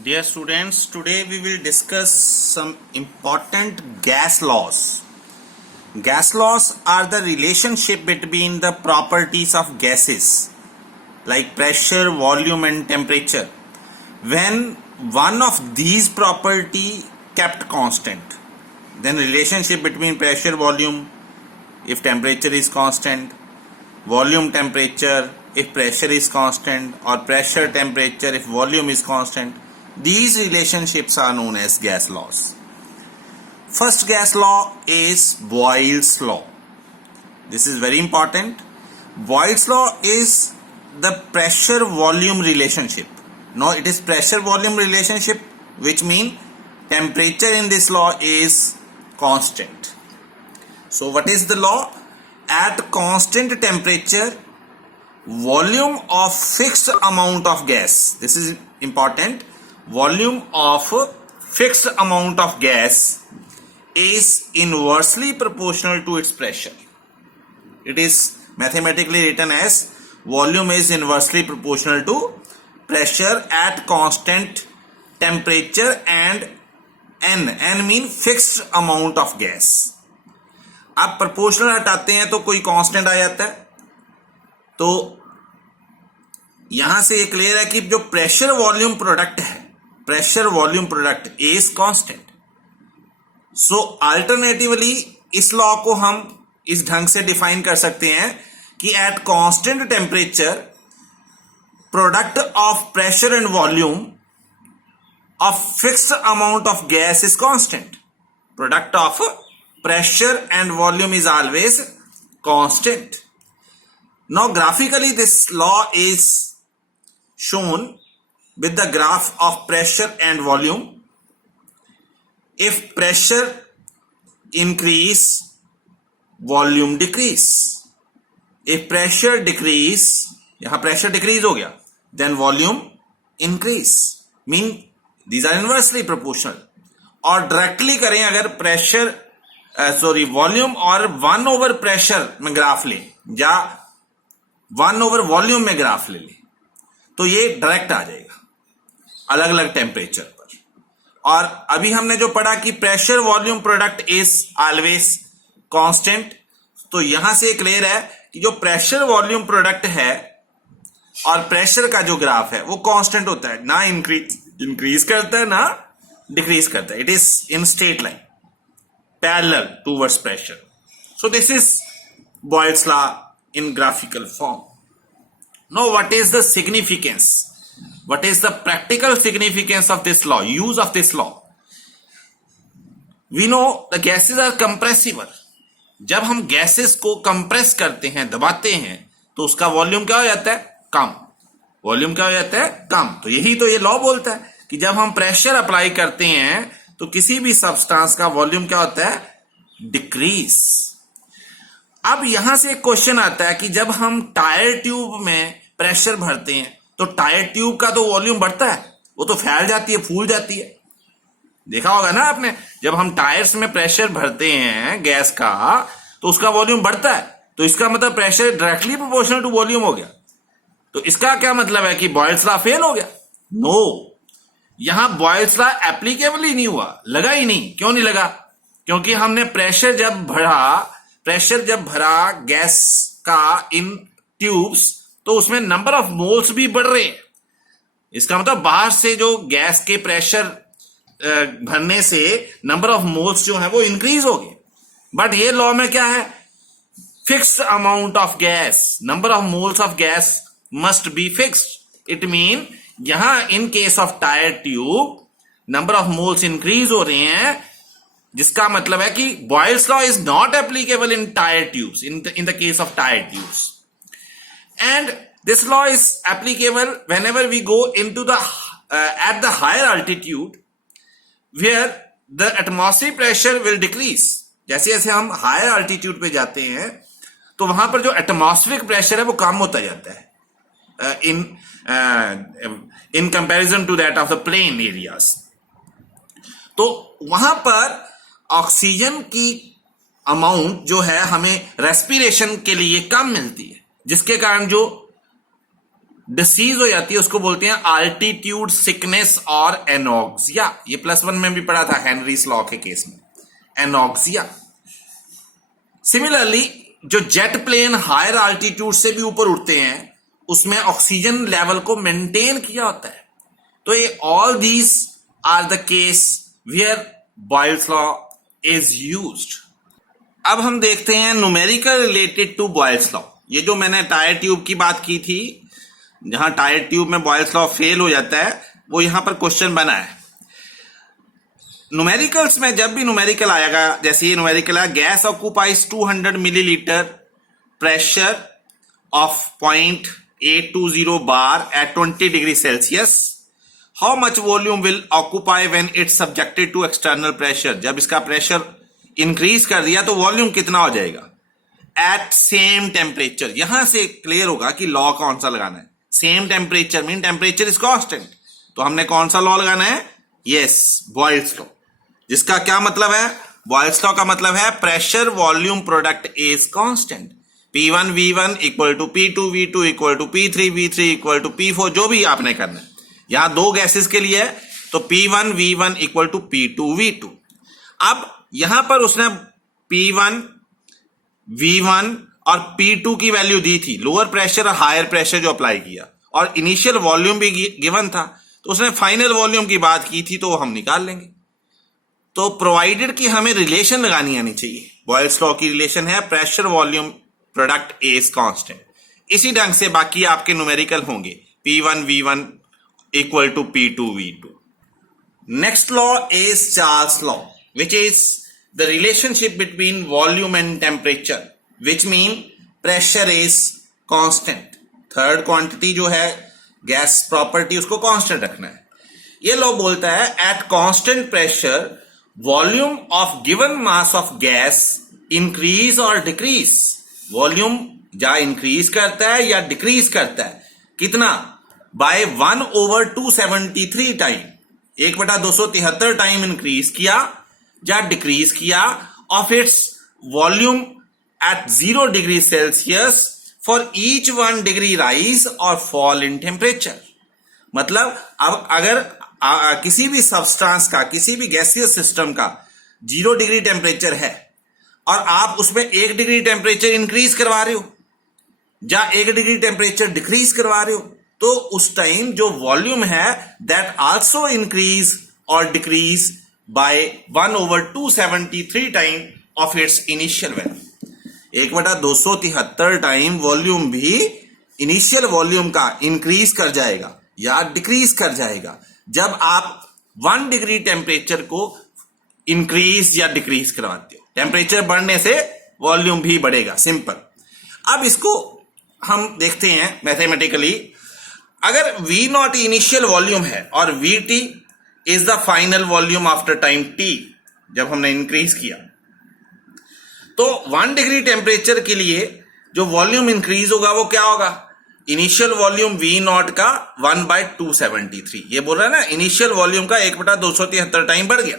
Dear students, today we will discuss some important gas laws. Gas laws are the relationship between the properties of gases like pressure, volume and temperature. When one of these property kept constant, then relationship between pressure, volume if temperature is constant, volume temperature if pressure is constant, or pressure temperature if volume is constant. These relationships are known as gas laws. First gas law is Boyle's law. This is very important. Boyle's law is the pressure volume relationship. Now it is pressure volume relationship, which means temperature in this law is constant. So what is the law? At constant temperature, volume of fixed amount of gas, this is important, volume of fixed amount of gas is inversely proportional to its pressure. It is mathematically written as volume is inversely proportional to pressure at constant temperature and n mean fixed amount of gas. आप proportional हटाते हैं तो कोई constant आ जाता है. तो यहां से ये क्लियर है कि जो प्रेशर वॉल्यूम प्रोडक्ट है, pressure volume product is constant. So alternatively इस लॉ को हम इस ढंग से डिफाइन कर सकते हैं कि at constant temperature product of pressure and volume of fixed amount of gas is constant. Product of pressure and volume is always constant. Now graphically this law is shown with the graph of pressure and volume. If pressure increase, volume decrease. If pressure decrease, यहाँ pressure decrease हो गया, then volume increase. Mean these are inversely proportional. और directly करें अगर pressure volume और 1/, pressure में graph ले या 1/, वॉल्यूम में ग्राफ ले तो ये डायरेक्ट आ जाएगा अलग अलग टेम्परेचर पर. और अभी हमने जो पढ़ा कि pressure volume product is always constant, तो यहां से क्लियर है कि जो प्रेशर वॉल्यूम प्रोडक्ट है और प्रेशर का जो ग्राफ है वो कांस्टेंट होता है, ना इंक्रीज करता है ना डिक्रीज करता है. It is in straight line parallel towards pressure. So this is Boyle's law in graphical form. Now what is the significance? What is the practical significance of this law? Use of this law? We know the gases are compressible. जब हम gases को compress करते हैं, दबाते हैं, तो उसका volume क्या हो जाता है? कम. वॉल्यूम क्या हो जाता है? कम. तो यही तो ये लॉ बोलता है कि जब हम प्रेशर अप्लाई करते हैं तो किसी भी सब्सटेंस का वॉल्यूम क्या होता है? डिक्रीज. अब यहां से एक क्वेश्चन आता है कि जब हम टायर ट्यूब में प्रेशर भरते हैं तो टायर ट्यूब का तो वॉल्यूम बढ़ता है, वो तो फैल जाती है, फूल जाती है. देखा होगा ना आपने, जब हम टायर्स में प्रेशर भरते हैं गैस का तो उसका वॉल्यूम बढ़ता है. तो इसका मतलब pressure directly proportional to volume हो गया. तो इसका क्या मतलब है कि बॉयल्स लॉ फेल हो गया? नो, यहां बॉयल्स लॉ एप्लीकेबल ही नहीं हुआ, लगा ही नहीं. क्यों नहीं लगा? क्योंकि हमने प्रेशर जब भरा गैस का इन ट्यूब्स, तो उसमें नंबर ऑफ मोल्स भी बढ़ रहे हैं. इसका मतलब बाहर से जो गैस के प्रेशर भरने से नंबर ऑफ मोल्स जो है वो इंक्रीज हो गए. बट ये लॉ में क्या है? Fixed amount of gas, number of moles of gas must be fixed. It mean यहां in case of tyre tube number of moles increase हो रहे हैं, जिसका मतलब है कि Boyle's law is not applicable in tyre tubes, in the case of tyre tubes. And this law is applicable whenever we go into the at the higher altitude where the atmospheric pressure will decrease. जैसे जैसे हम higher altitude पे जाते हैं तो वहां पर जो एटमॉस्फेरिक प्रेशर है वो कम होता जाता है in comparison to that of the plain areas. तो वहां पर ऑक्सीजन की अमाउंट जो है हमें रेस्पिरेशन के लिए कम मिलती है, जिसके कारण जो डिसीज हो जाती है उसको बोलते हैं अल्टीट्यूड सिकनेस और एनॉक्सिया। ये +1 में भी पढ़ा था हेनरीज लॉ के केस में, एनॉक्सिया। सिमिलरली जो जेट प्लेन हायर अल्टीट्यूड से भी ऊपर उड़ते हैं उसमें ऑक्सीजन लेवल को मेंटेन किया होता है। तो ये all these are the case where Boyle's law is used. अब हम देखते हैं numerical related to Boyle's law. ये जो मैंने टायर ट्यूब की बात की थी, जहां टायर ट्यूब में बॉयल्स लॉ फेल हो जाता है, वो यहां पर क्वेश्चन बना है। न्यूमेरिकल्स में जब भी न्यूमेरिकल आएगा, जैसे ये न्यूमेरिकल है, gas occupies 200 millilitre pressure of 0.820 bar at 20 degree Celsius, how much volume will occupy when it's subjected to external pressure. जब इसका प्रेशर इंक्रीज कर दिया तो वॉल्यूम कितना हो जाएगा एट सेम टेम्परेचर। यहां से क्लियर होगा कि लॉ कौन सा लगाना है। Same temperature mean temperature is constant, तो हमने कौन सा लॉ लगाना है? Yes, Boyle's law. जिसका क्या मतलब है? बॉयल्स लॉ का मतलब है pressure volume product is constant. P1 V1 equal to P2 V2 equal to P3 V3 equal to P4, जो भी आपने करना है। यहां दो गैसेस के लिए है तो P1 V1 equal to P2 V2। अब यहां पर उसने P1 V1 और P2 की वैल्यू दी थी, लोअर प्रेशर और हायर प्रेशर जो अप्लाई किया, और इनिशियल वॉल्यूम भी गिवन था, तो उसने फाइनल वॉल्यूम की बात की थी, तो वो हम निकाल लेंगे। तो प्रोवाइडेड कि हमें रिलेशन लगानी आनी चाहिए। बॉयल्स लॉ की रिलेशन है pressure volume product is constant. इसी ढंग से बाकी आपके न्यूमेरिकल होंगे P1 V1 equal to P2 V2। Next law is Charles law, which is the relationship between volume and temperature, which mean pressure is constant। Third quantity जो है gas property, उसको constant रखना है। ये लॉ बोलता है eight constant pressure volume of given mass of gas increase और decrease. Volume या इंक्रीज करता है या डिक्रीज करता है, कितना? बाय 1/273 टाइम, 1/273 टाइम इंक्रीज किया या डिक्रीज किया of its volume at 0 degree Celsius for each 1 degree rise और फॉल इन टेम्परेचर। मतलब अब अगर किसी भी सब्सटेंस का, किसी भी गैसियस सिस्टम का 0 डिग्री टेम्परेचर है और आप उसमें 1 डिग्री टेम्परेचर इंक्रीज करवा रहे हो या 1 डिग्री टेम्परेचर डिक्रीज करवा रहे हो, तो उस टाइम जो वॉल्यूम है दैट आल्सो इंक्रीज और decrease by 1/273 time of its initial value. 1/273 time volume भी इनिशियल वॉल्यूम का इंक्रीज कर जाएगा या डिक्रीज कर जाएगा जब आप 1 डिग्री टेम्परेचर को इंक्रीज या डिक्रीज करवाते हो। टेम्परेचर बढ़ने से वॉल्यूम भी बढ़ेगा, सिंपल। अब इसको हम देखते हैं मैथमेटिकली। अगर V0 इनिशियल वॉल्यूम है और VT is the final volume after time t, जब हमने इंक्रीज किया, तो 1 डिग्री टेम्परेचर के लिए जो वॉल्यूम इंक्रीज होगा वो क्या होगा? इनिशियल वॉल्यूम V0 का 1/273। ये बोल रहा है ना, इनिशियल वॉल्यूम का 1/273 टाइम बढ़ गया।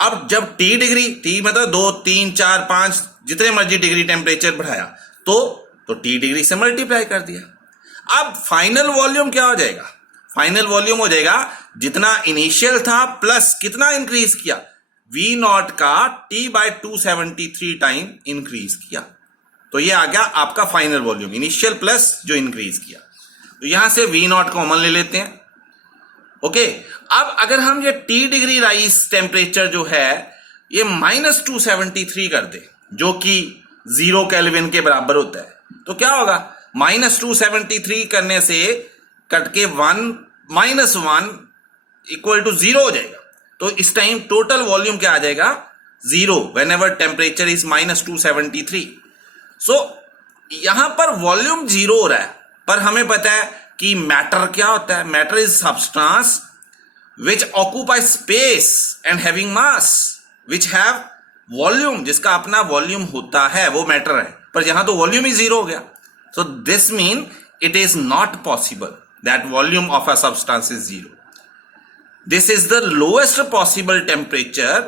अब जब t डिग्री, t मतलब 2 3 4 5 जितने मर्जी डिग्री टेम्परेचर बढ़ाया तो t डिग्री से मल्टीप्लाई कर दिया। अब फाइनल वॉल्यूम क्या हो जाएगा? फाइनल वॉल्यूम हो जाएगा जितना इनिशियल था प्लस कितना इंक्रीज किया? V0 का T/273 टाइम इंक्रीज किया, तो ये आ गया आपका फाइनल वॉल्यूम, इनिशियल प्लस जो इंक्रीज किया। तो यहां से V0 कॉमन ले लेते हैं। ओके, अब अगर हम ये T डिग्री राइज टेम्परेचर जो है ये -273 कर दे, जो कि 0 केल्विन के बराबर होता है, तो क्या होगा? -273 करने से कट के 1 इक्वल टू 0 हो जाएगा। तो इस टाइम टोटल वॉल्यूम क्या आ जाएगा? 0 वेन एवर टेम्परेचर इज -273। सो यहां पर वॉल्यूम 0 हो रहा है, पर हमें पता है कि मैटर क्या होता है? Matter is substance which occupy space and having mass which have volume, जिसका अपना वॉल्यूम होता है, वो मैटर है। पर यहां तो वॉल्यूम ही 0 हो गया। So this mean it is not possible that volume of a substance is 0. This is the lowest possible temperature,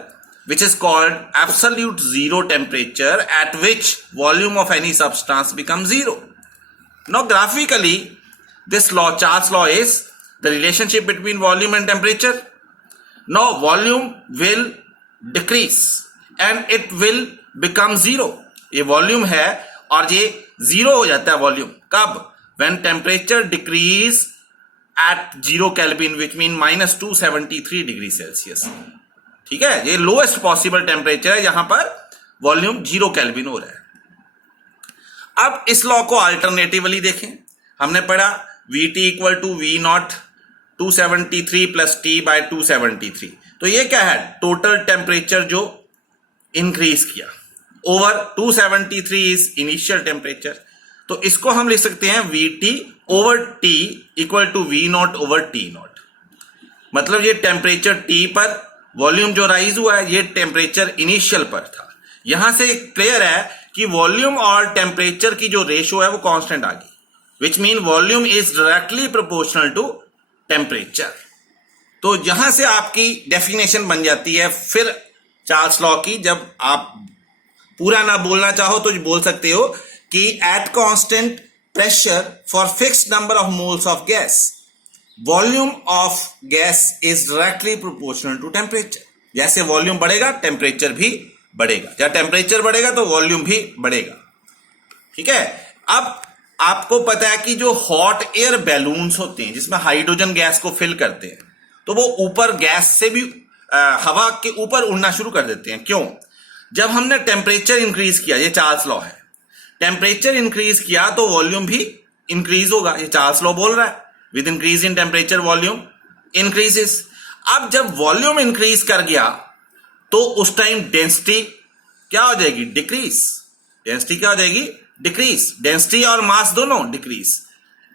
which is called absolute zero temperature, at which volume of any substance becomes 0. Now graphically This law, Charles law, is the relationship between volume and temperature. Now volume will decrease and it will become zero. ये volume है और ये zero हो जाता है volume कब? When temperature decrease at 0 Kelvin, which mean -273 degree Celsius. ठीक है, ये लोएस्ट पॉसिबल टेम्परेचर है यहां पर वॉल्यूम 0 केल्विन हो रहा है. अब इस लॉ को अल्टरनेटिवली देखें. हमने पढ़ा Vt equal to V nought 273 plus T by 273. तो ये क्या है? टोटल टेम्परेचर जो इंक्रीज किया ओवर 273 इज इनिशियल टेम्परेचर. तो इसको हम लिख सकते हैं Vt over T equal to V nought over T nought. मतलब ये टेम्परेचर T पर वॉल्यूम जो राइज हुआ है ये टेम्परेचर इनिशियल पर था. यहां से एक क्लियर है कि वॉल्यूम और टेम्परेचर की जो रेशियो है वो कांस्टेंट आ गई, which mean volume is directly proportional to temperature. तो यहां से आपकी डेफिनेशन बन जाती है फिर चार्ल्स लॉ की. जब आप पूरा ना बोलना चाहो तो बोल सकते हो कि at constant pressure for fixed number of moles of gas volume of gas is directly proportional to temperature. जैसे वॉल्यूम बढ़ेगा टेम्परेचर भी बढ़ेगा, या टेम्परेचर बढ़ेगा तो वॉल्यूम भी बढ़ेगा. ठीक है. अब आपको पता है कि जो हॉट एयर बैलून्स होते हैं जिसमें हाइड्रोजन गैस को फिल करते हैं तो वो ऊपर गैस से भी हवा के ऊपर उड़ना शुरू कर देते हैं. क्यों? जब हमने टेम्परेचर इंक्रीज किया, ये चार्ल्स लॉ है, टेम्परेचर इंक्रीज किया तो वॉल्यूम भी इंक्रीज होगा. ये चार्ल्स लॉ बोल रहा है with increase in temperature volume increases. अब जब वॉल्यूम इंक्रीज कर गया तो उस टाइम डेंसिटी क्या हो जाएगी? डिक्रीज. डेंसिटी क्या हो जाएगी? डिक्रीज. डेंसिटी और मास दोनों डिक्रीज.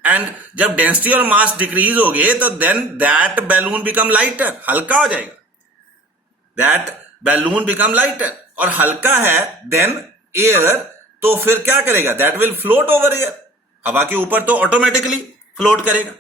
एंड जब डेंसिटी और मास डिक्रीज हो गए तो then that balloon become lighter, हल्का हो जाएगा. दैट बैलून बिकम लाइटर, और हल्का है देन एयर, तो फिर क्या करेगा? That will float over air. हवा के ऊपर तो ऑटोमेटिकली फ्लोट करेगा.